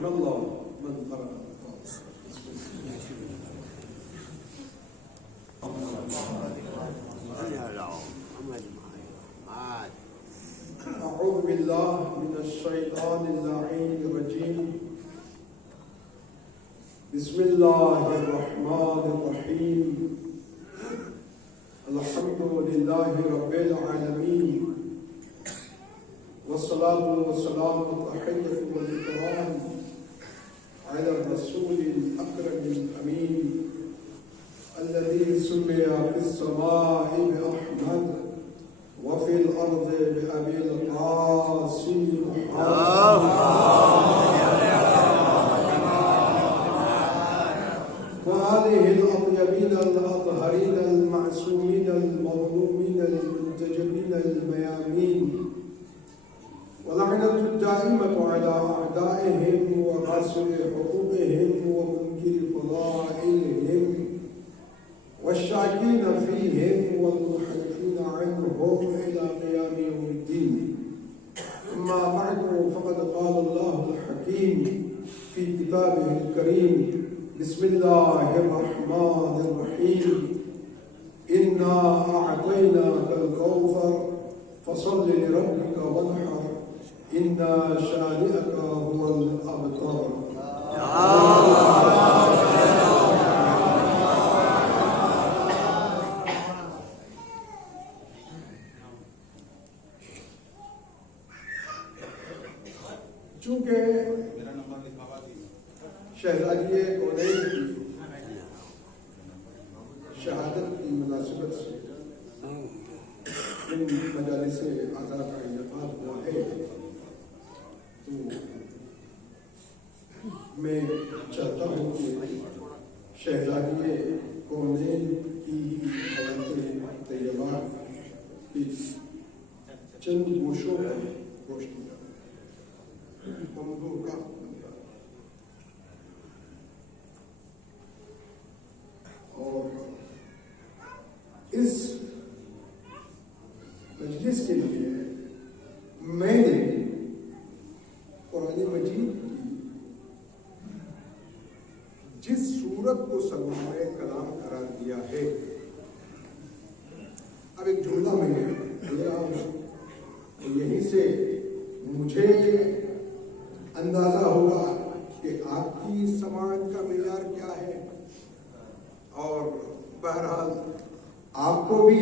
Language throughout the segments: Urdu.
رحم الله من قرأ. أعوذ بالله من الشيطان اللعين الرجيم. بسم الله الرحمن الرحيم. الحمد لله رب العالمين، والصلاة والسلام والتحية والإكرام على الرسول الأكرم الأمين الذي سمي في السماء بأحمد وفي الأرض بأبي القاسم محمد. وآله الأطيبين الأطهرين المعصومين المظلومين المنتجبين الميامين، ولعنة الدائمة على أعدائهم وغاصب حقوقهم ومنكر فضائلهم والشاكين فيهم والمنحرفين عنهم إلى قيام يوم الدين. أما بعد، فقد قال الله الحكيم في كتابه الكريم: بسم الله الرحمن الرحيم. إنا أعطيناك الكوثر فصل لربك وانحر إن شانئك هو الأبتر. چونکہ شہزادی کونین کی شہادت کی مناسبت سے ان مجالس اعضاء کا انعقاد ہوا ہے، تو میں چاہتا ہوں کہ شہزادی کونین کی حیات طیبہ کی چند گوشوں پر روشنی موضوع کا اور اس مجلس کے لیے میں نے قرآن مجید کی جس سورت کو سرمایہ کلام قرار دیا ہے، اب ایک جملہ میں دے رہا ہوں، یہیں سے مجھے اندازہ ہوگا کہ آپ کی سماعت کا معیار کیا ہے، اور بہرحال آپ کو بھی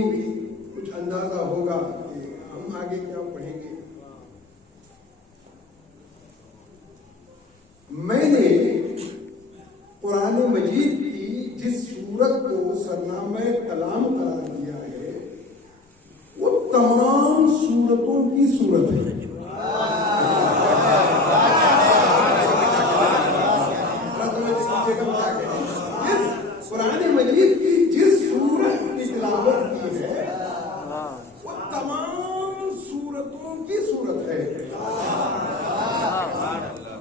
کچھ اندازہ ہوگا کہ ہم آگے کیا پڑھیں گے۔ میں نے قرآن مجید کی جس سورت کو سرنامہ کلام قرار دیا ہے وہ تمام سورتوں کی سورت ہے۔ قرآن مجید کی جس سورت کی تلاوت کی ہے وہ تمام سورتوں کی سورت ہے،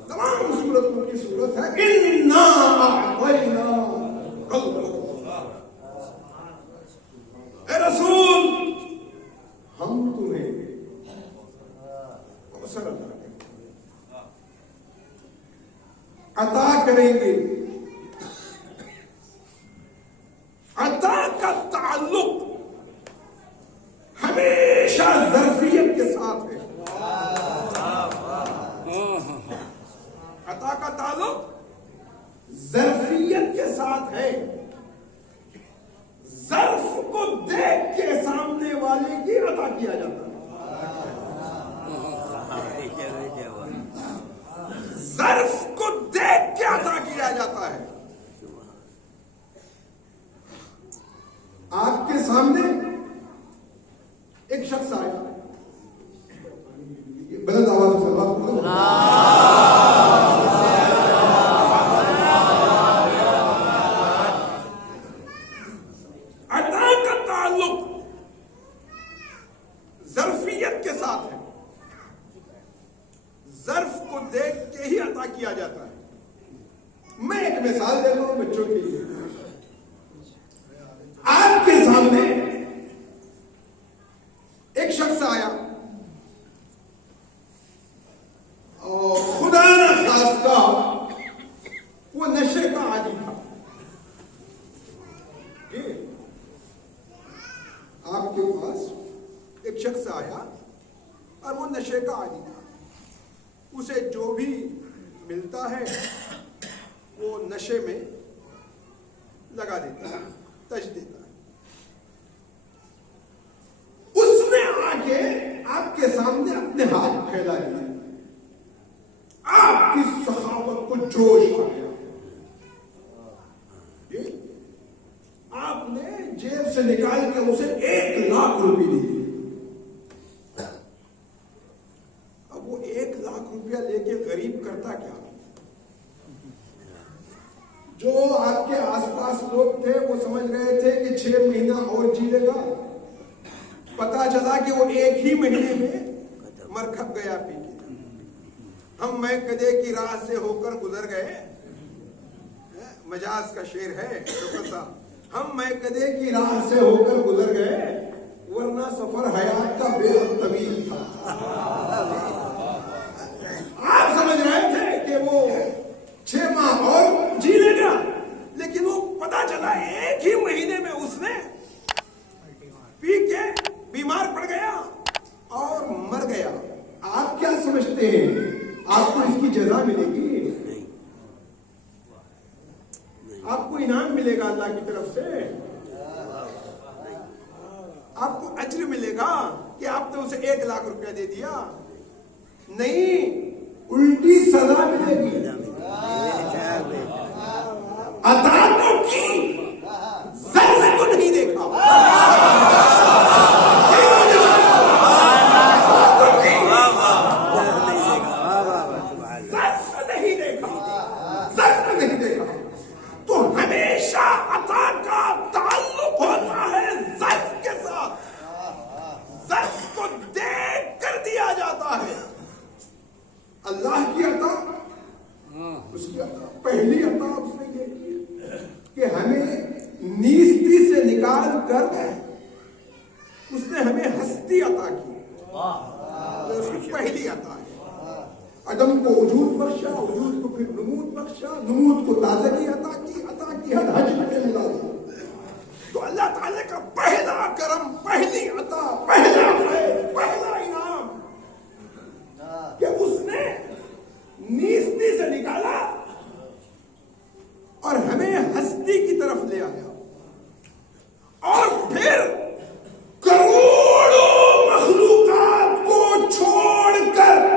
تمام سورتوں کی سورت ہے۔ اِنَّا أَعْطَيْنَاكَ الْكَوْثَرَ، اے رسول ہم تمہیں کوثر عطا کریں گے۔ عطا کا تعلق ہمیشہ ظرفیت کے ساتھ ہے۔ عطا کا تعلق ظرفیت کے ساتھ ہے۔ ظرف کو دیکھ کے سامنے والے کی عطا کیا جاتا ہے۔ ظرف کو دیکھ کے عطا کیا جاتا ہے۔ آپ کے سامنے ایک شخص آیا، بلند آواز سے بات کرو۔ عطا کا تعلق ظرفیت کے ساتھ ہے۔ ظرف کو دیکھ کے ہی عطا کیا جاتا ہے۔ میں ایک مثال دیتا ہوں بچوں کے لیے۔ آپ کے سامنے ایک شخص آیا اور خدا نہ خواستہ بھی ملتا ہے وہ نشے میں لگا دیتا ہے، تج دیتا ہے۔ اس نے آ کے آپ کے سامنے اپنے ہاتھ پھیلا دیا، آپ کی سخاوت کو جوش آ گیا، آپ نے جیب سے نکال کے اسے 1,00,000 روپے دی۔ اب وہ 1,00,000 روپیہ لے کے غریب کرتا کیا؟ جو آپ کے آس پاس لوگ تھے وہ سمجھ رہے تھے کہ 6 مہینہ اور جی لے گا، پتا چلا کہ وہ 1 ہی مہینے میں مر کھپ گیا پی کے۔ ہم میں کدے کی راہ سے ہو کر گزر گئے، مجاز کا شعر ہے ہم میں کدے کی راہ سے ہو کر گزر گئے، ورنہ سفر حیات کا بے حد طویل تھا۔ آپ سمجھ رہے تھے کہ وہ 6 ماہ اور جی لے گا، لیکن وہ پتا چلا 1 ہی مہینے میں اس نے پی کے بیمار پڑ گیا اور مر گیا۔ آپ کیا سمجھتے ہیں آپ کو اس کی جزا ملے گی؟ آپ کو انعام ملے گا اللہ کی طرف سے؟ آپ کو اجر ملے گا کہ آپ نے اسے 1,00,000 روپیہ دے دیا؟ نہیں، الٹی سزا ملے گی۔ عطا تو کی، ظرف کو نہیں دیکھا۔ تو ہمیشہ عطا کا تعلق ہوتا ہے ظرف کے ساتھ، ظرف کو دیکھ کر دیا جاتا ہے۔ اللہ کی عطا، اس کی عطا، پہلی عطا اس نے یہ کی کہ ہمیں نیستی سے نکال کر اس نے ہمیں ہستی عطا کی، اس کی پہلی عطا ہے۔ عدم کو وجود بخشا، وجود کو پھر نمود بخشا، نمود کو تازگی عطا کی، عطا کی ہر حج میں ملا دی۔ تو اللہ تعالی کا پہلا کرم، پہلی عطا، پہلا فیض، پہلا انعام کہ اس نے نیستی سے نکالا اور ہمیں ہستی کی طرف لے آیا، اور پھر کروڑوں مخلوقات کو چھوڑ کر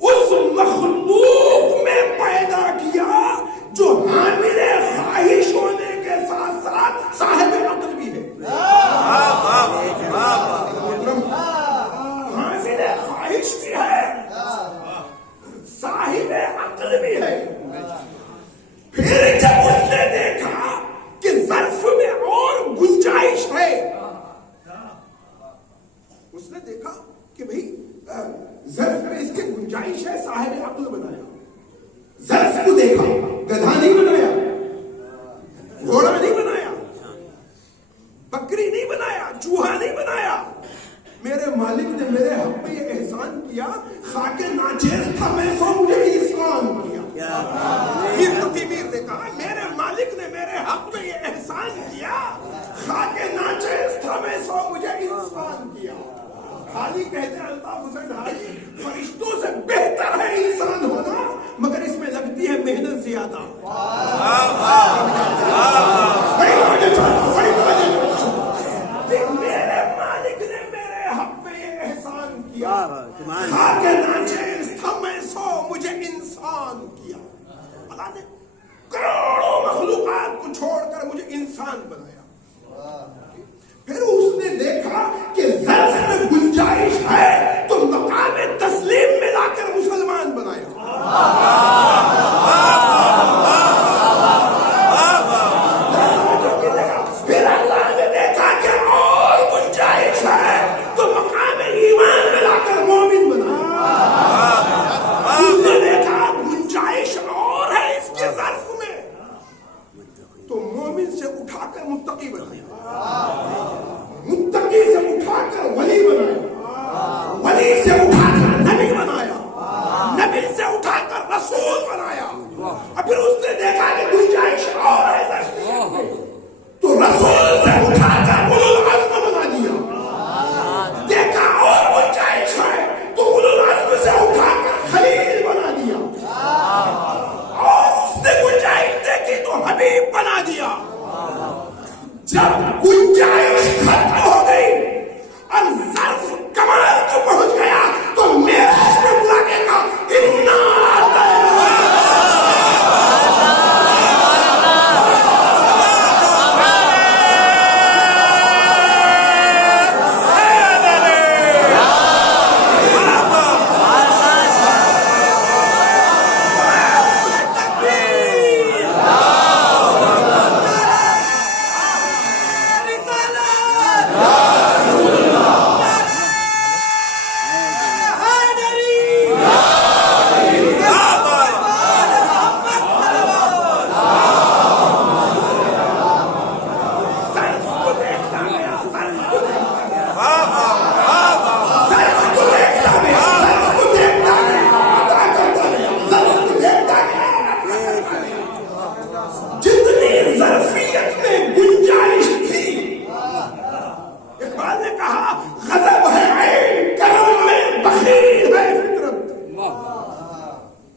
اس مخلوق میں پیدا کیا جو حامل خواہش ہونے کے ساتھ ساتھ صاحب عقل بھی ہے۔ حامل خواہش بھی ہے، صاحب عقل بھی ہے۔ پھر جب اس نے دیکھا کہ ظرف میں اور گنجائش ہے، اس نے دیکھا کہ بھئی ظرف میں اس کی گنجائش ہے، صاحب عقل بنایا۔ ظرف کو دیکھا، گدھا نہیں بنایا، گھوڑا نہیں بنایا، بکری نہیں بنایا، چوہا نہیں بنایا۔ میرے مالک نے میرے حق میں یہ احسان کیا، خاک ناچیز تھا میں سو مجھے احسان کیا۔ میر تقی میر نے کہا میرے مالک نے میرے حق میں یہ احسان کیا، خاک ناچیز تھا میں سو مجھے احسان کیا۔ حالی کہتے ہیں الطاف حسین حالی، فرشتوں سے بہتر ہے انسان ہونا، مگر اس میں لگتی ہے محنت زیادہ۔ میرے مالک نے میرے حق میں یہ احسان کیا، خاک ناچیز تھا میں سو مجھے انسان کیا۔ اللہ نے کروڑوں مخلوقات کو چھوڑ کر مجھے انسان بنایا۔ پھر اس نے دیکھا کہ ظرف میں گنجائش ہے تو مقام تسلیم میں لا کر مسلمان بنایا۔ پھر اللہ نے دیکھا کہ اور گنجائش ہے تو مقام ایمان میں لا کر مومن بنایا۔ اس نے دیکھا گنجائش اور ہے اس کے ظرف میں تو مومن سے اٹھا کر متقی بنایا، متقی سے اٹھا کر ولی بنایا، ولی سے اٹھا کر نبی بنایا، نبی سے اٹھا کر رسول بنایا۔ اور پھر اس نے دیکھا کہ گنجائش اور ہے تو رسول سے اٹھا کر اولو العزم بنا دیا۔ دیکھا اور گنجائش ہے تو اولو العزم سے اٹھا کر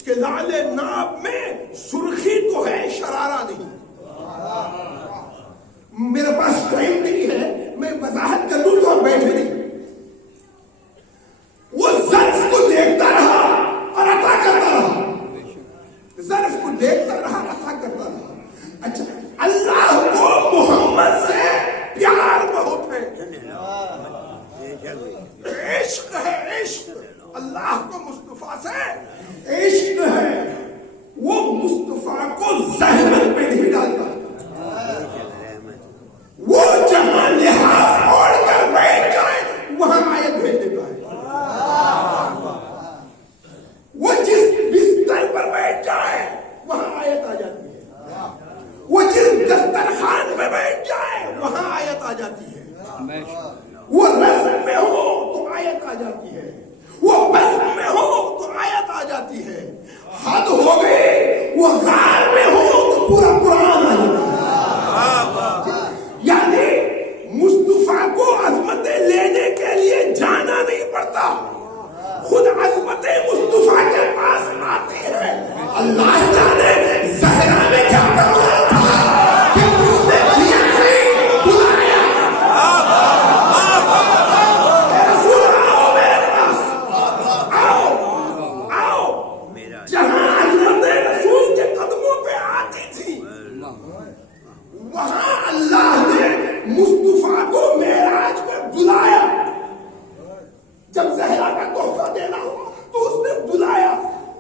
کہ لال ناب میں سرخی تو ہے شرارہ نہیں. میرے پاس ٹائم نہیں ہے میں وضاحت کر دوں تو آپ بیٹھے نہیں. وہ ظرف کو دیکھتا رہا اور عطا کرتا رہا. ظرف کو دیکھتا رہا عطا کرتا رہا. اچھا اللہ کو محمد سے پیار بہت ہے. عشق ہے عشق. اللہ کو مصطفیٰ سے عشق ہے. وہ مصطفیٰ کو زحمت میں نہیں ڈالتا. وہ جہاں لحاظ اوڑ کر بیٹھ جائے وہاں آیت بھیج دیتا ہے. وہ جس بستر پر بیٹھ جائے وہاں آیت آ جاتی ہے. وہ جس دسترخوان میں بیٹھ جائے وہاں آیت آ جاتی ہے. وہ رزم میں ہو تو آیت آ جاتی ہے. وہ بزم میں ہو تو آیت آ جاتی ہے. حد ہو گئی وہ غار میں ہو تو پورا قرآن آ جاتا ہے. یعنی مصطفیٰ کو عظمتیں لینے کے لیے جانا نہیں پڑتا. خود عظمتیں مصطفیٰ کے پاس آتی ہے. اللہ جانے زہرا میں کیا کرنا تھا کہ اس نے کیا نہیں بلایا. رسول آؤ میرے پاس آؤ آؤ. جہاں حضرت رسول کے قدموں پہ آتی تھی وہاں اللہ نے مصطفیٰ کو معراج میں بلایا. جب زہرا کا تحفہ دینا ہو تو اس نے بلایا.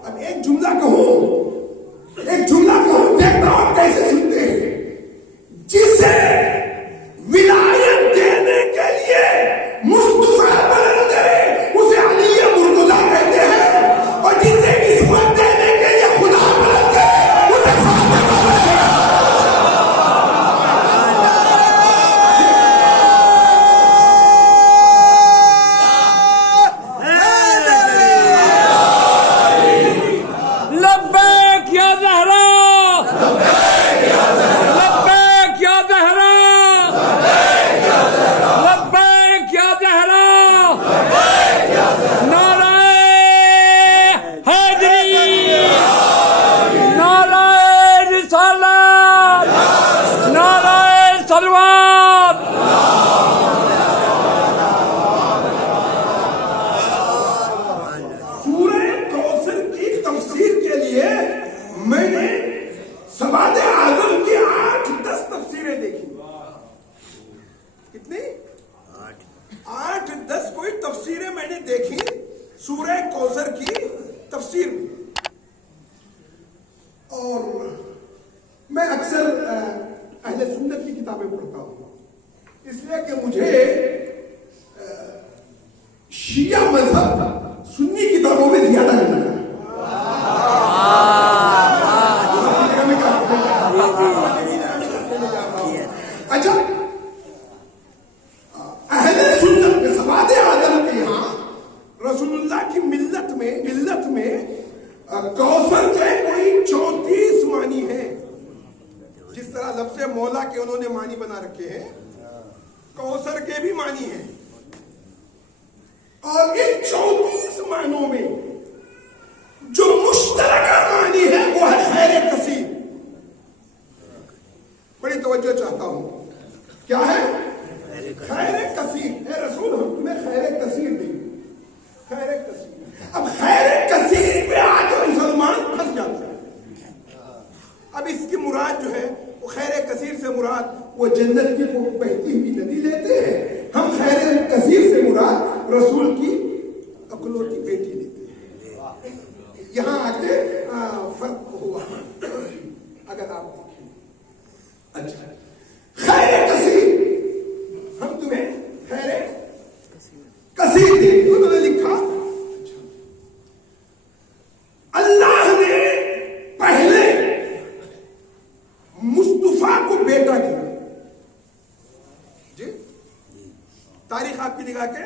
اب ایک جملہ کہوں دیکھتا ہوں کیسے سنتے ہیں. جسے ولایت دینے کے لیے مصطفیٰ بلند کرے اسے علی مرتضیٰ کہتے ہیں. اور جسے عصمت دینے کے لیے خدا بلند کرے اسے فاطمہ کہتے ہیں. سورہ کوثر کی تفسیر میں. اور میں اکثر اہل سنت کی کتابیں پڑھتا ہوں اس لیے کہ مجھے شیعہ مذہب سنی کتابوں میں زیادہ نہیں لگا. اچھا اہل سنت میں سواد آدم کے یہاں رسول اللہ کی ملت میں کوثر کے کوئی 34 معنی ہیں. جس طرح لفظ مولا کے انہوں نے معنی بنا رکھے ہیں کوثر کے بھی معنی ہیں. اور ان 34 معنوں میں جو مشترکہ معنی ہے وہ ہے خیر کثیر. بڑی توجہ چاہتا ہوں. کیا ہے خیر کثیر؟ اے رسول ہم تمہیں خیر کثیر دیں. خیر کثیر. اب خیر کثیر پہ آ کر مسلمان پھنس جاتا ہے. اب اس کی مراد جو ہے وہ خیر کثیر سے مراد وہ جنت کی بہتی ہوئی ندی لیتے ہیں. ہم خیر کثیر سے مراد رسول کی اکلوتی بیٹی لیتے ہیں. یہاں آ کے فرق ہوا اگر آپ دیکھیں. اچھا خیر کثیر ہم تمہیں خیر کثیر دیں. انہوں نے لکھا اللہ نے پہلے مصطفیٰ کو بیٹا کیا. جی تاریخ آپ کی نگاہ کے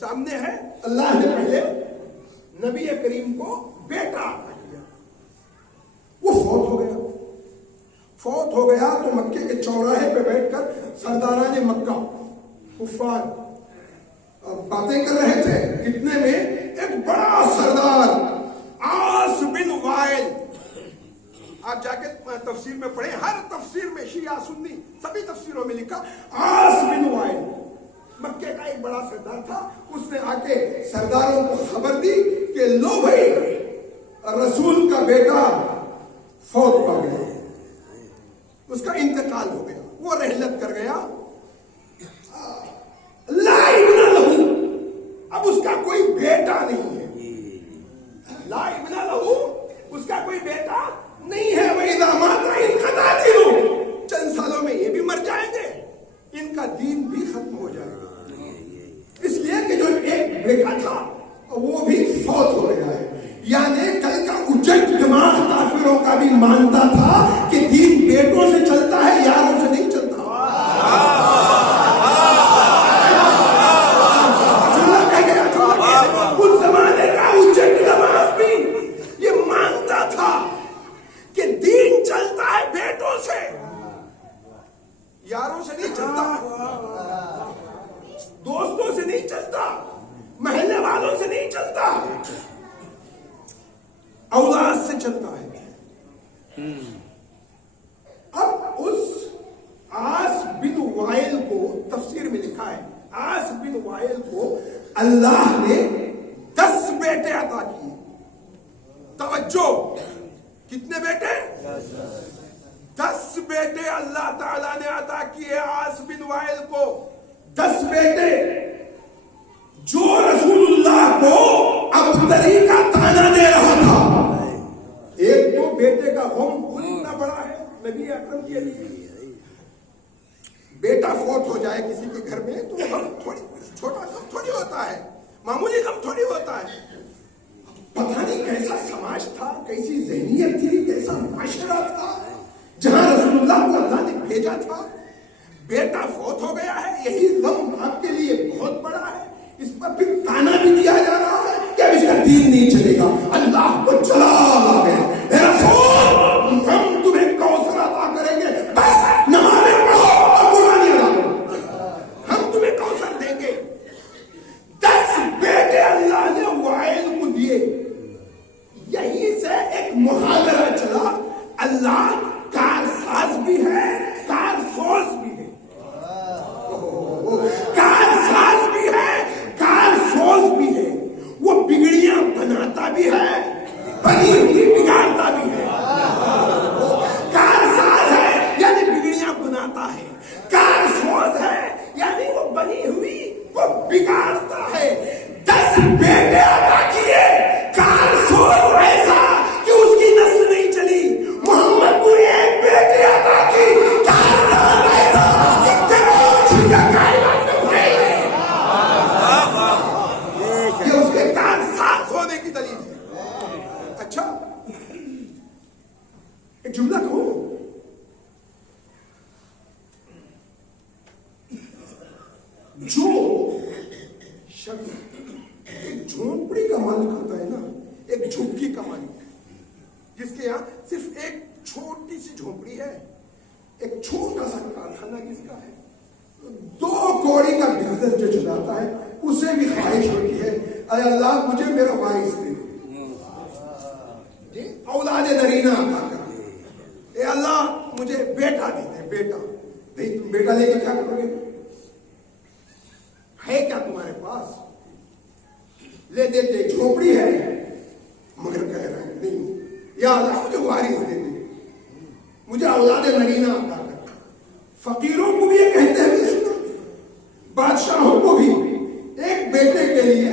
سامنے ہے. اللہ نے پہلے نبی کریم کو بیٹا کیا. وہ فوت ہو گیا تو مکے کے چوراہے پہ بیٹھ کر سرداران مکہ کفار باتیں کر رہے تھے. اتنے میں ایک بڑا سردار عاص بن آپ جا کے تفسیر میں پڑھیں، ہر تفسیر میں شیعہ سنی سبھی تفسیروں میں لکھا عاص بن وائل مکے کا ایک بڑا سردار تھا، اس نے آ کے سرداروں کو خبر دی کہ لو بھائی رسول کا بیٹا فوت پا گیا، اس کا انتقال ہو گیا، وہ رحلت کر گیا، لا ابن لہو، اب اس کا کوئی بیٹا نہیں ہے، لا ابن لہو، اس کا کوئی بیٹا نہیں ہے، وَإِذَا مَاتَ انْقَطَعَ دِينُهُ، چند سالوں میں یہ بھی مر جائیں گے، ان کا دین بھی ختم ہو جائے گا، اس لیے کہ جو ایک بیٹا تھا وہ بھی فوت ہو گیا ہے۔ یعنی کل کا اجٹ دماغ کافروں کا بھی مانتا تھا کہ دین بیٹوں سے چلتا ہے، یاروں سے نہیں چلتا۔ اس زمانے کا اجٹ دماغ بھی یہ مانتا تھا کہ دین چلتا ہے بیٹوں سے، یاروں سے نہیں چلتا، دوستوں سے نہیں چلتا، محلے والوں سے نہیں چلتا، اولاد سے چلتا ہے۔ اب اس عاص بن وائل کو تفسیر میں لکھا ہے، عاص بن وائل کو اللہ نے 10 بیٹے عطا کیے، توجہ، کتنے بیٹے؟ 10 بیٹے اللہ تعالیٰ نے عطا کیے عاص بن وائل کو، 10 بیٹے جو رسول اللہ کو ابتری کا تانا دے رہا تھا۔ ایک تو بیٹے کا غم خود اتنا بڑا ہے نبی اکرم کے لیے، بیٹا فوت ہو جائے کسی کے گھر میں تو غم تھوڑی چھوٹا غم تھوڑی ہوتا ہے، معمولی غم تھوڑی ہوتا ہے۔ پتہ نہیں کیسا سماج تھا، کیسی ذہنیت تھی، کیسا معاشرہ تھا جہاں رسول اللہ کو اللہ نے بھیجا تھا، بیٹا فوت ہو گیا ہے، یہی غم آپ کے لیے بہت بڑا ہے، اس پر پھر تانا بھی دیا جا رہا ہے کہ اب اس کا دین نہیں چلے گا۔ اللہ کو جلال آ گیا، اے رسول ہم تمہیں کوثر عطا کریں گے، بس نمازیں پڑھو اور قربانی ادا کرو، ہم تمہیں کوثر دیں گے۔ 10 بیٹے اللہ نے وائل کو دیے، یہیں سے ایک محاورہ چلا، اللہ کارساز بھی ہے، کارسوز بھی ہے، کارساز بھی ہے، کارسوز بھی ہے، وہ بگڑیاں بناتا بھی ہے، بنی ہوئی بگاڑتا بھی ہے۔ کارساز ہے یعنی بگڑیاں بناتا ہے، کارسوز ہے یعنی وہ بنی ہوئی وہ بگاڑتا ہے۔ 10 بیٹے عطا کیے، کارسوز ایسا کہ اس کی نسل نہیں چلی، محمد کو ایک بیٹے عطا کی، کارساز ایسا کہ کروڑ کا کائنات میں بھائی نہیں، یہ اس کے کارساز ہونے کی دلیل ہے۔ اچھا ایک جملہ کہوں، جو شخص ایک جھونپڑی کا مالک ہوتا ہے نا، ایک جھپکی کا مالک، جس کے یہاں صرف ایک چھوٹی سی جھونپڑی ہے، ایک چھوٹا سا کارخانہ جس کا ہے، 2 کوڑی کا بزنس جو چلاتا ہے، اسے بھی خواہش ہوتی ہے اے اللہ مجھے میرا وارث دے دے، اولاد نرینہ عطا کر دے، اے اللہ مجھے بیٹا دے دے، بیٹا نہیں، تم بیٹا لے کے کیا کرو گے؟ ہے کیا تمہارے پاس؟ لے دیتے، جھوپڑی ہے مگر کہہ رہے ہیں نہیں، یا اللہ مجھے وارث دے دے، مجھے اولاد نرینہ عطا کر۔ فقیروں کو بھی یہ کہتے ہیں، بادشاہوں کو بھی، ایک بیٹے کے لیے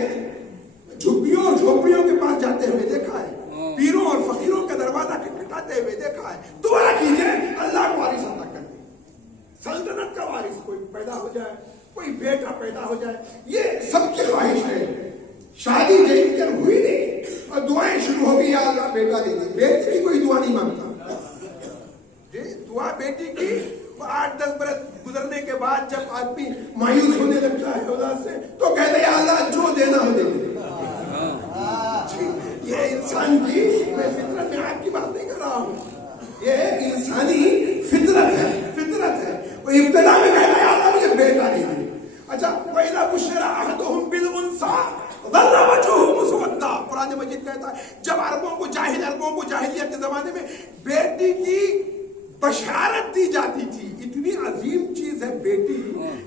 جھپیوں اور جھوپڑیوں کے پاس جاتے ہوئے دیکھا ہے، پیروں اور فقیروں کا دروازہ کھٹکھٹاتے ہوئے دیکھا ہے، دعا کیجئے اللہ کو وارث عطا کر دے، سلطنت کا وارث کوئی پیدا ہو جائے، کوئی بیٹا پیدا ہو جائے، یہ سب کی خواہش ہے۔ شادی جب تک ہوئی نہیں اور دعائیں شروع ہو گئی، یا اللہ بیٹا دے دے، بیٹی کی کوئی دعا نہیں مانگتا، دعا بیٹی کی 8-10 برس گزرنے کے بعد جب آدمی مایوس ہونے لگتا ہے اولاد سے تو کہتے ہیں اللہ جو دینا ہو دے دے۔ یہ انسان کی، میں فطرت میں آپ کی بات نہیں کر رہا ہوں، یہ انسانی فطرت ہے، فطرت ہے۔ وہ ابتدا میں کہتا ہے اللہ مجھے بیٹا نہیں دے۔ اچھا وَإِذَا بُشِّرَ أَحَدُهُم بِالْأُنثَىٰ ظَلَّ وَجْهُهُ مُسْوَدًّا، قرآن مجید کہتا ہے جب عربوں کو جاہلیت کے زمانے میں بیٹی کی بشارت دی جاتی تھی. اتنی عظیم چیز ہے بیٹی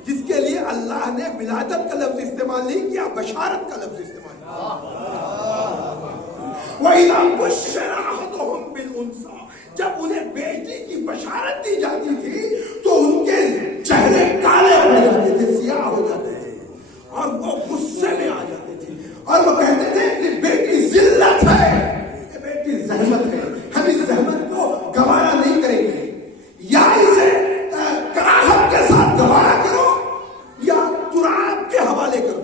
جس کے لیے اللہ نے ولادت کا لفظ استعمال نہیں کیا, بشارت کا لفظ استعمال کیا. وَإِذَا بُشِّرَ أَحَدُهُم بِالْأُنثَىٰ, جب انہیں بیٹی کی بشارت دی جاتی تھی تو ان کے چہرے کالے پڑ جاتے تھے, سیاہ ہو جاتے تھے, اور وہ غصے میں آ جاتے تھے, اور وہ کہتے تھے کہ بیٹی ذلت ہے, یہ بیٹی زحمت ہے, ہم اس زحمت کو گوارا نہیں کریں گے, یا اسے کراہت کے ساتھ گوارا کرو یا تراب کے حوالے کرو.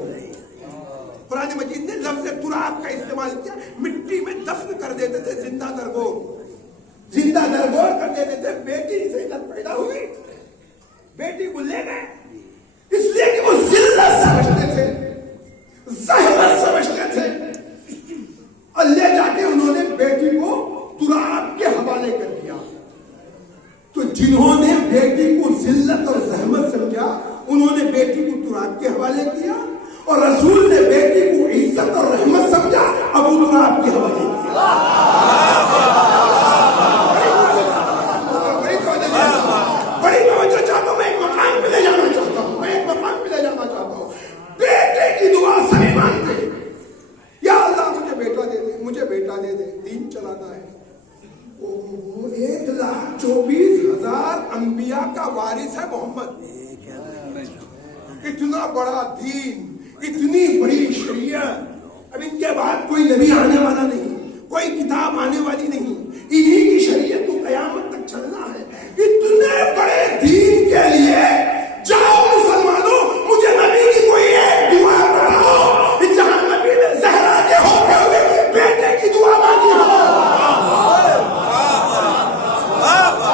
قرآن مجید نے لفظ تراب کا استعمال کیا, مٹی میں دفن کر دیتے تھے, زندہ درگور کر دیتے تھے. بیٹی سے جب پیدا ہوئی بیٹی کو لے گئے, اس لیے کہ وہ ذلت سمجھتے تھے, زحمت سمجھتے تھے, اور لے جا کے انہوں نے بیٹی کو تراب کے حوالے کر دیا. تو جنہوں نے بیٹی کو ذلت اور زحمت سمجھا انہوں نے بیٹی کو تراب کے حوالے کیا, اور رسول نے بیٹی کو عزت اور رحمت سمجھا, ابو تراب کے حوالے کیا. بڑی توجہ چاہتا ہوں, میں ایک مقام پہ لے جانا چاہتا ہوں, بیٹے کی دعا سبھی مانگتے ہیں, یا اللہ مجھے بیٹا دے دے, دین چلانا ہے. 1,24,000 انبیاء کا وارث ہے محمد. اتنا بڑا دین, اتنی بڑی شریعت, اب ان کے بعد کوئی نبی آنے والا نہیں, کوئی کتاب آنے والی نہیں, انہی کی شریعت کو قیامت تک چلنا ہے. اتنے بڑے دین کے لیے جاؤ مسلمانوں, مجھے نبی کی کوئی ایک دعا پڑھاؤ جہاں نبی نے زہرا کے ہوتے ہوئے بیٹے کی دعا مانگی ہو,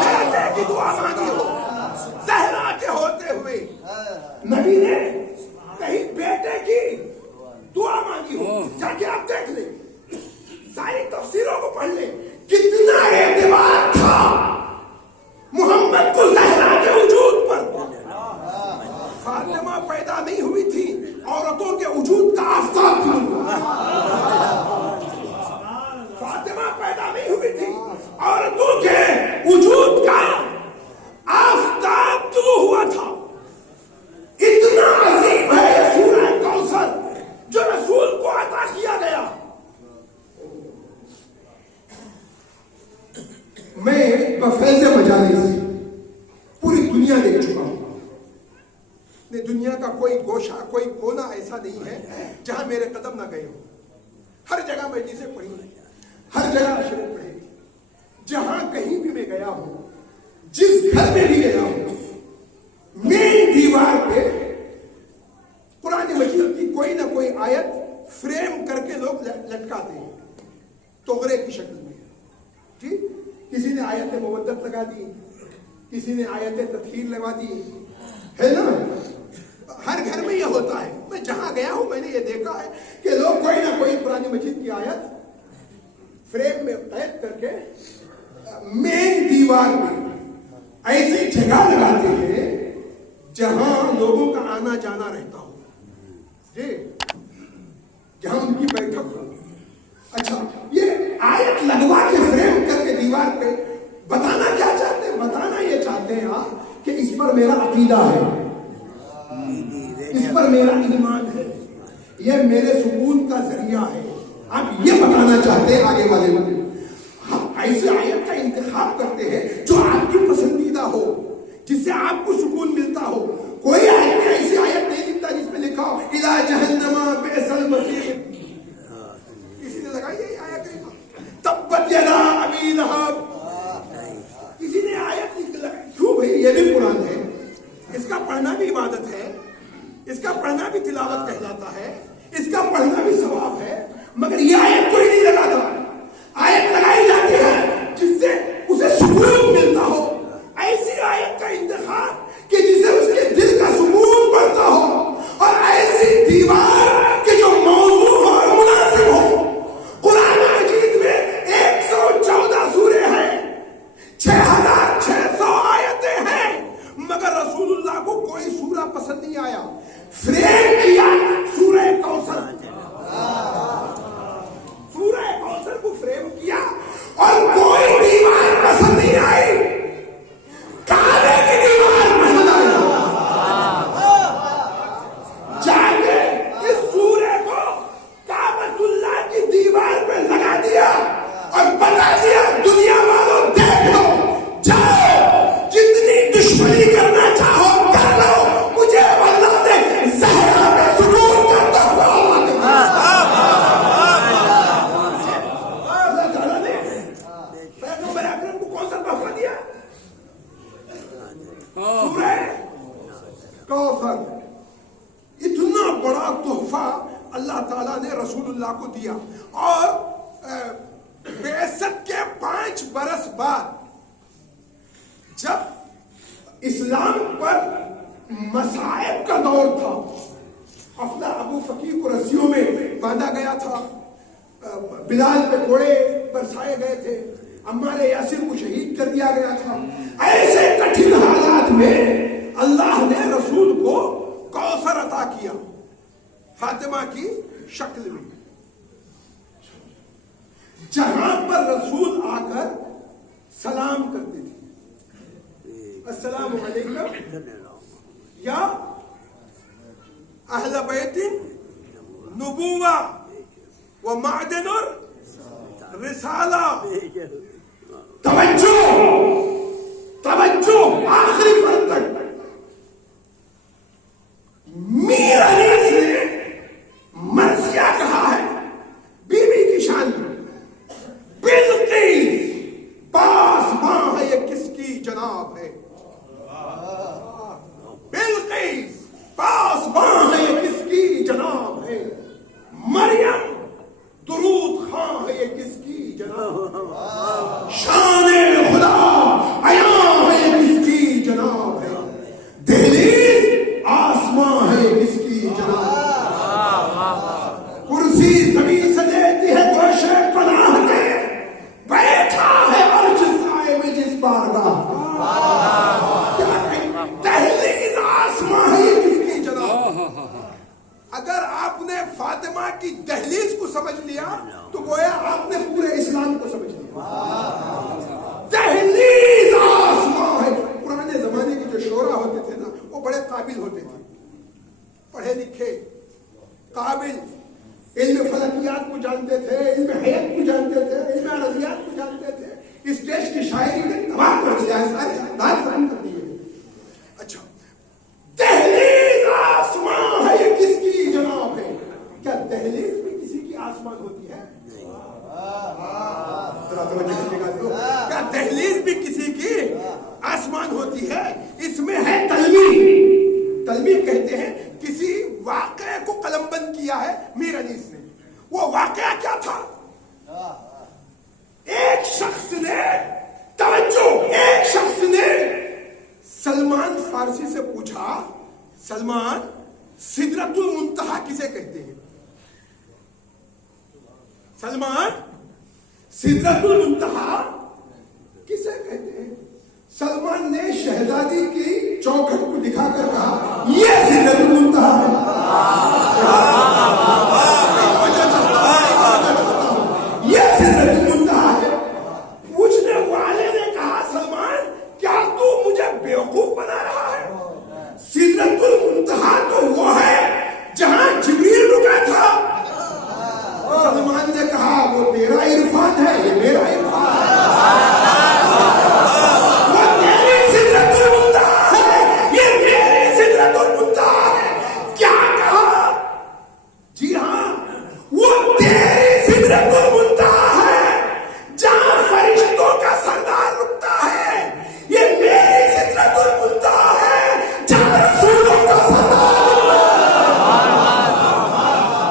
بیٹے کی دعا مانگی ہو, زہرا کے ہوتے ہوئے نبی نے کہیں بیٹے کی دعا مانگی ہو. جا کے آپ دیکھ لیں, ساری تفسیروں کو پڑھ لیں, کتنا اعتبار تھا محمد کو زہرا کے وجود پر. فاطمہ پیدا نہیں ہوئی تھی, عورتوں کے وجود کا آفتاب تھی. فاطمہ پیدا نہیں ہوئی تھی, عورتوں کے وجود کا آفتاب تو ہوا تھا. اتنا عظیم ہے یہ سورہ کوثر جو رسول کو عطا کیا گیا. میں بفیض مجالس پوری دنیا دیکھ چکا ہوں. دنیا کا کوئی گوشہ, کوئی کونا ایسا نہیں ہے جہاں میرے قدم نہ گئے ہوں. ہر جگہ مجلسیں پڑھی, ہر جگہ اشرے پڑھے, جہاں کہیں بھی میں گیا ہوں, جس گھر میں بھی گیا ہوں, مین دیوار پہ قرآن مجید کی کوئی نہ کوئی آیت فریم کر کے لوگ لٹکاتے ہیں توغرے کی شکل میں. ٹھیک, کسی نے آیت مودت لگا دی, کسی نے آیت تطہیر لگا دی, ہے نا. ہر گھر میں یہ ہوتا ہے. میں جہاں گیا ہوں میں نے یہ دیکھا ہے کہ لوگ کوئی نہ کوئی قرآن مجید کی آیت فریم میں قید کر کے مین دیوار میں ایسی جگہ لگاتے ہیں جہاں لوگوں کا آنا جانا رہتا ہو, جی, جہاں ان کی بیٹھک ہو. اچھا, یہ آیت لگوا کے فریم کر کے دیوار پہ بتانا کیا چاہتے ہیں؟ بتانا یہ چاہتے ہیں آپ کہ اس پر میرا عقیدہ ہے, اس پر میرا ایمان ہے, یہ میرے سکون کا ذریعہ ہے. آپ یہ بتانا چاہتے ہیں آگے والے لوگ. ہم ایسے آیت کا انتخاب کرتے ہیں جو آپ کی پسندیدہ ہو, جس سے آپ کو سکون ملتا ہو. کوئی آیت میں ایسی آیت نہیں لکھتا جس میں لکھا ہو الی جہنم بئس المصیر. کسی نے لگائی ہے آیت تبت یدا ابی لہب, کسی نے آیت لگائی. کیوں بھائی, یہ بھی قرآن ہے, اس کا پڑھنا بھی عبادت ہے, اس کا پڑھنا بھی تلاوت کہلاتا ہے, اس کا پڑھنا بھی ثواب ہے, مگر یہ آیت کوئی نہیں لگاتا. آیت لگائی جاتی ہے جس سے اسے سکون ملتا ہو. ایسی آیت کا انتخاب کہ جسے اس کے دل کا سکون پڑتا ہو, اور ایسی دیوار کہ جو موضوع ہو اور مناسب ہو. قرآن مجید میں 114 سورے ہیں, 6,600 آیتیں ہیں, مگر رسول اللہ کو کوئی سورہ پسند نہیں آیا. فریم کیا سورہ کوثر, دنیا والوں دیکھ لو، جاؤ جتنی دشمنی کرنا چاہو کر لو، مجھے اللہ نے زہرا میں سکون کا تحفہ اللہ تعالیٰ نے پیغمبر اکرم کو کون سا تحفہ دیا؟ سورہ کوثر، اتنا بڑا تحفہ اللہ تعالیٰ نے رسول اللہ کو دیا. اور بعثت کے 5 برس بعد جب اسلام پر مصائب کا دور تھا، حفلہ ابو فقیر کو رسیوں میں باندھا گیا تھا، بلال پہ کوڑے برسائے گئے تھے، عمار یاسر کو شہید کر دیا گیا تھا، ایسے کٹھن حالات میں اللہ نے رسول کو کوثر عطا کیا فاطمہ کی شکل میں. جہاں پر رسول آ کر سلام کرتے تھے، السلام علیکم یا اہل بیت نبوہ و معدن الرسالہ. توجہ توجہ آخری فرد تک. میر انیس نے مرثیہ کہا ہے بی بی کی شان میں، بلقیس پاسباں ہے یہ کس کی جناب ہے، بلقیس پاسباں ہے یہ کس کی جناب ہے، مریم درود خواں ہے یہ کس کی جناب، شان خدا عیاں ہے یہ کس کی جناب ہے، دہلیز آسماں ہے یہ کس کی جناب، کرسی زمین سے لیتی ہے گوشے پناہ کے، بیٹھا ہے عرش سائے میں جس بارگاہ، دہلیز آسماں ہے یہ کس کی جناب. اگر آپ نے فاطمہ کی دہلیز کو سمجھ لیا تو گویا آپ نے پورے اسلام کو سمجھ لیا. دہلیز آسماں ہے. پرانے زمانے کے جو شعراء ہوتے تھے نا وہ بڑے قابل ہوتے تھے، پڑھے لکھے قابل، علم فلکیات کو جانتے تھے، علم حیات کو جانتے تھے، علم عرضیات کو جانتے تھے. اس دیش کی شاعری نے تباہ کر دیا ہے، سارے اقدار ختم کر دیے. اچھا، دہلیز آسمان ہے یہ کس کی جناب ہے. کیا دہلیز بھی کسی کی آسمان ہوتی ہے؟ کیا دہلیز بھی کسی کی آسمان ہوتی ہے؟ اس میں ہے تلمیح. تلمیح کہتے ہیں کسی واقعے کو قلم بند کیا ہے میر انیس نے. وہ واقعہ کیا تھا؟ ایک شخص نے، توجہ، ایک شخص نے سلمان فارسی سے پوچھا، سلمان سدرۃ المنتہا کسے کہتے ہیں؟ سلمان سدرۃ المنتہا کسے کہتے ہیں؟ سلمان نے شہزادی کی چوکھٹ کو دکھا کر کہا یہ سدرۃ المنتہا ہے. یہ سدرۃ المنتہا ہے. پوچھنے والے نے کہا سلمان کیا تو مجھے بیوقوف بنا رہا ہے؟ سدرۃ المنتہا تو وہ ہے جہاں جبریل رکا تھا. سلمان نے کہا وہ تیرا عرفان ہے، یہ میرا عرفان ہے. وہ تیری سدرۃ المنتہا ہے، یہ میری سدرۃ المنتہا ہے. کیا کہا؟ جی ہاں، وہ تیری سدرۃ المنتہا ہے جہاں فرشتوں کا سردار رکتا ہے. یہ میری سدرۃ المنتہا ہے جہاں رسولوں کا سردار رکتا ہے.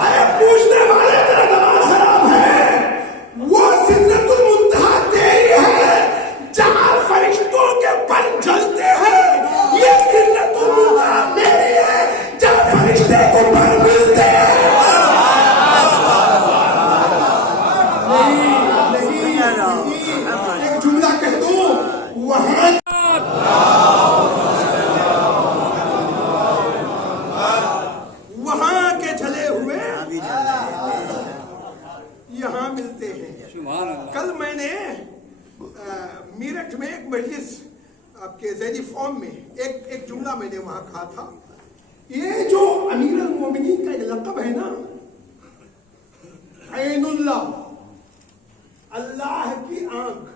ارے پوچھنے والے تیرا دماغ خراب ہے. وہ سدرۃ المنتہا تیری ہے جہاں فرشتوں کے پر جلتے ہیں. یہ سدرۃ المنتہا میری ہے جہاں فرشتے کو پر ملتے ہیں. ایک جملہ کہہ دوں، وہاں کے جلے ہوئے یہاں ملتے ہیں. کل میں نے میرٹھ میں ایک مجلس آپ کے ذیلی فارم میں ایک جملہ میں نے وہاں کہا تھا، یہ جو امیر المومنین کا ایک لقب ہے نا، عین اللہ، اللہ کی آنکھ،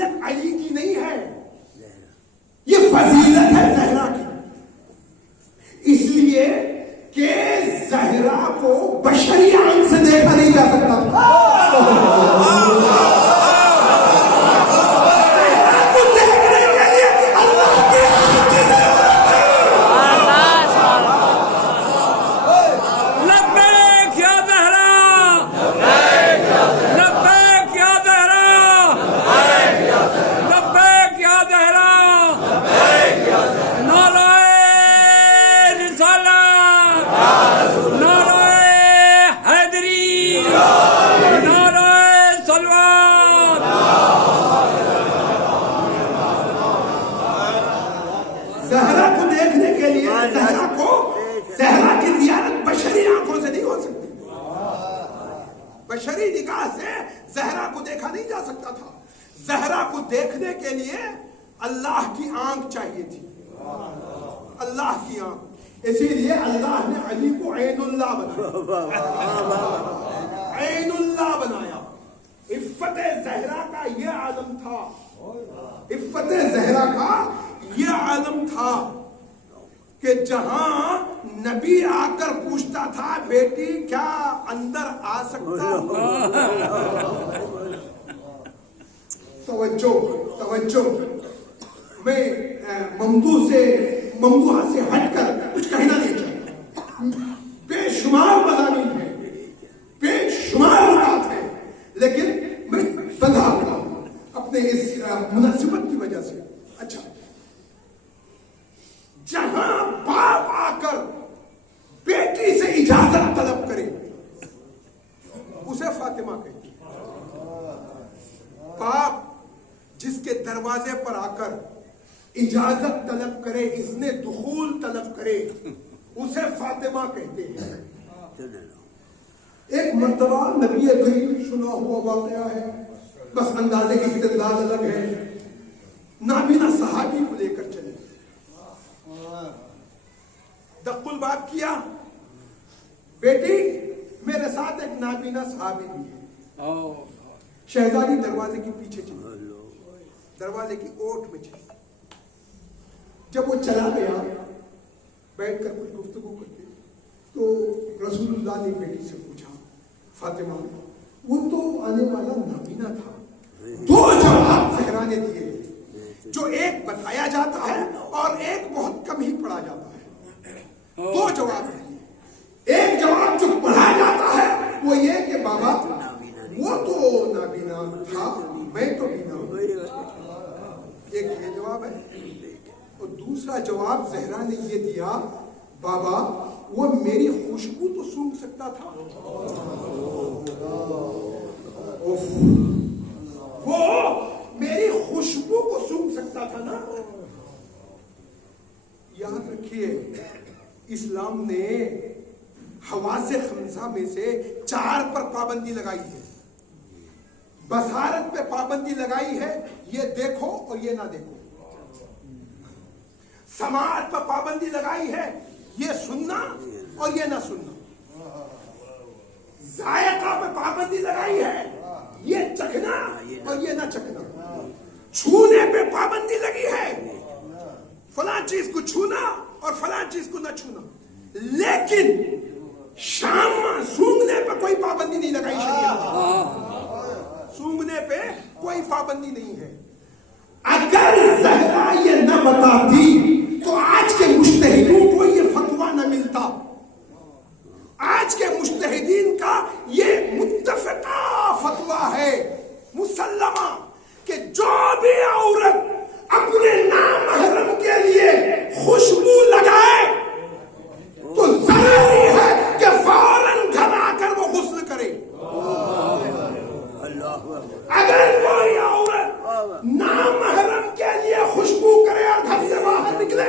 فضیلت علی کی نہیں ہے، یہ فضیلت ہے زہرا کی، اس لیے کہ زہرا کو بشری آنکھ سے دیکھا نہیں جا سکتا تھا۔ زہرا کی زیارت بشری آنکھوں سے نہیں ہو سکتی، بشری نگاہ سے زہرا کو دیکھا نہیں جا سکتا تھا، زہرا کو دیکھنے کے لیے اللہ کی آنکھ چاہیے تھی، اللہ کی آنکھ، اسی لیے اللہ نے علی کو عین اللہ بنایا، عین اللہ بنایا۔ عفت زہرا کا یہ عالم تھا، عفت زہرا کا یہ عالم تھا کہ جہاں نبی آ کر پوچھتا تھا بیٹی کیا اندر آ سکتا ہوں؟ توجہ میں ممدوحہ سے ہٹ کر کچھ کہنا نہیں چاہتا، بے شمار مضامین ہیں، بے شمار بات ہیں، لیکن میں بندھا ہوا ہوں اپنے اس مناسبت کی وجہ سے۔ اچھا، جہاں باپ آ کر بیٹی سے اجازت طلب کرے اسے فاطمہ کہتی ہے، باپ جس کے دروازے پر آ کر اجازت طلب کرے، اذن دخول طلب کرے، اسے فاطمہ کہتے ہیں۔ ایک مرتبہ نبی کریم سنا ہوا واقعہ ہے، بس اندازے استدلال الگ ہے، نابینا صحابی کو لے کر چلے، دق الباب کیا، بیٹی میرے ساتھ ایک نابینا صحابی بھی ہے۔ شہزادی دروازے کے پیچھے چلی، دروازے کی اوٹ میں چلی، جب وہ چلا گیا بیٹھ کر کچھ گفتگو کرتے تو رسول اللہ نے بیٹی سے پوچھا، فاطمہ وہ تو آنے والا نابینا تھا، دو جواب زہرا نے دیے، جو ایک بتایا جاتا ہے اور ایک بہت کم ہی پڑھا جاتا ہے، دو جواب دیے۔ ایک جواب جو پڑھا جاتا ہے وہ یہ کہ بابا وہ تو نابینا تھا، میں تو بینا ہوں، ایک یہ جواب ہے، اور دوسرا جواب زہرا نے یہ دیا، بابا وہ میری خوشبو تو سونگھ سکتا تھا، وہ میری خوشبو کو سونگھ سکتا تھا نا۔ یاد رکھیے اسلام نے حواس خمسہ میں سے 4 پر پابندی لگائی ہے، بصارت پہ پابندی لگائی ہے، یہ دیکھو اور یہ نہ دیکھو، سماعت پر پابندی لگائی ہے، یہ سننا اور یہ نہ سننا، ذائقہ پہ پابندی لگائی ہے، یہ چکھنا اور یہ نہ چکھنا، چھونے پہ پابندی لگی ہے، فلاں چیز کو چھونا اور فلاں چیز کو نہ چھونا، لیکن شام سونگنے پہ کوئی پابندی نہیں لگائی شریعت، سونگنے پہ کوئی پابندی نہیں ہے۔ اگر زہرا یہ نہ بتاتی تو آج کے مجتہدوں کو یہ فتویٰ نہ ملتا، آج کے مجتہدین کا یہ متفقہ فتویٰ ہے مسلمہ کہ جو بھی عورت اپنے نامحرم کے لیے خوشبو لگائے تو ضروری ہے کہ فوراً گھر آ کر وہ غسل کرے۔ اگر کوئی عورت نامحرم کے لیے خوشبو کرے اور گھر سے باہر نکلے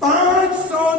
500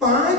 5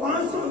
500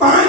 5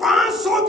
500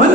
1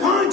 5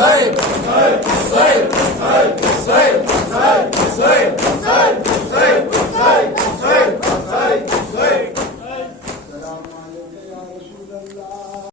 Say.